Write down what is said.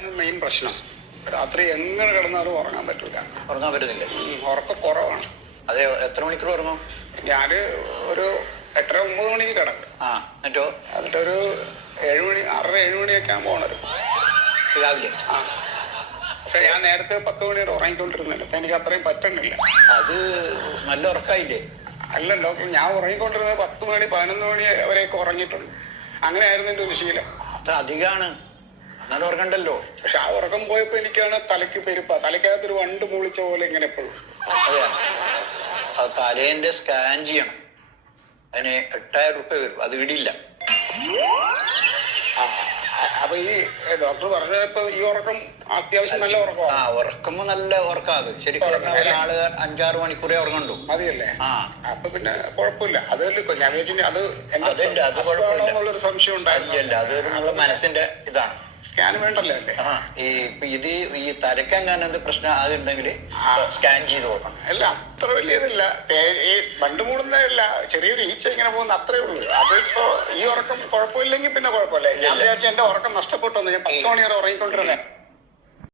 Main പ്രശ്നം. രാത്രി എങ്ങനെ കിടന്നാലും ഉറങ്ങാൻ പറ്റില്ല ഉറങ്ങാൻ പറ്റുന്നില്ല ഉറക്കം കുറവാണ്. അതെ എത്ര മണിക്കൂർ ഉറങ്ങും? ഞാൻ ഒരു എട്ടര ഒമ്പത് മണിക്ക് കിടക്കും. ആ എന്നിട്ടോ? എന്നിട്ടൊരു ഏഴ് മണി ആറര ഏഴ് മണിയൊക്കെ ആകുമ്പോൾ ഉണരും. രാവിലെ? ആ. പക്ഷെ ഞാൻ നേരത്തെ പത്ത് മണി വരെ ഉറങ്ങിക്കൊണ്ടിരുന്നില്ല. അപ്പൊ എനിക്ക് അത്രയും പറ്റുന്നില്ല അത് നല്ല ഉറക്കായില്ലേ? അല്ലല്ലോ ഞാൻ ഉറങ്ങിക്കൊണ്ടിരുന്നത് പത്ത് മണി പതിനൊന്ന് മണി വരെയൊക്കെ ഉറങ്ങിയിട്ടുണ്ട്. അങ്ങനെയായിരുന്നു എന്റെ ഒരു ശീലം. അത്ര അധികമാണ് എന്നാലും ഉറങ്ങണ്ടല്ലോ പക്ഷെ ആ ഉറക്കം പോയപ്പോ എനിക്കാണ് തലയ്ക്ക് പെരുപ്പ. തലയ്ക്കകത്തൊരു വണ്ട് മൂളിച്ച പോലെ ഇങ്ങനെ എപ്പോഴും അതെ. അത് തലേന്റെ സ്കാൻ ചെയ്യണം. അതിന് എട്ടായിരം റുപ്യ വരും. അത് ഇടിയില്ല ആ, അപ്പൊ ഈ ഡോക്ടർ പറഞ്ഞപ്പോ ഈ ഉറക്കം അത്യാവശ്യം നല്ല ഉറക്കം ആ ഉറക്കം ഉറക്കുമ്പോ നല്ല ഉറക്കാത് ശരിക്കും ആൾ അഞ്ചാറ് മണിക്കൂറേ ഉറങ്ങണ്ടു മതിയല്ലേ? ആ. അപ്പൊ പിന്നെ കുഴപ്പമില്ല. അത് ഞാൻ വിചാരിച്ചു അത് അതില്ല. എന്നുള്ളൊരു സംശയം ഉണ്ടായിരുന്നില്ല അതൊരു നല്ല മനസ്സിന്റെ ഇതാണ്. സ്കാൻ വേണ്ടല്ലോ അല്ലേ? ഈ ഇത് ഈ തരക്കെങ്ങാനും എന്ത് പ്രശ്നം ആകുന്നുണ്ടെങ്കിൽ സ്കാൻ ചെയ്ത് നോക്കണം അല്ല അത്ര വലിയതല്ല. ഈ ബണ്ട് മൂടുന്നതല്ല. ചെറിയൊരു ഈച്ച ഇങ്ങനെ പോകുന്ന അത്രേ ഉള്ളൂ. അതിപ്പോ ഈ ഉറക്കം കുഴപ്പമില്ലെങ്കിൽ പിന്നെ കുഴപ്പമില്ല. ഞാൻ വിചാരിച്ചു എന്റെ ഉറക്കം നഷ്ടപ്പെട്ടു. ഞാൻ പത്ത് മണി വരെ ഉറങ്ങിക്കൊണ്ടിരുന്നേ.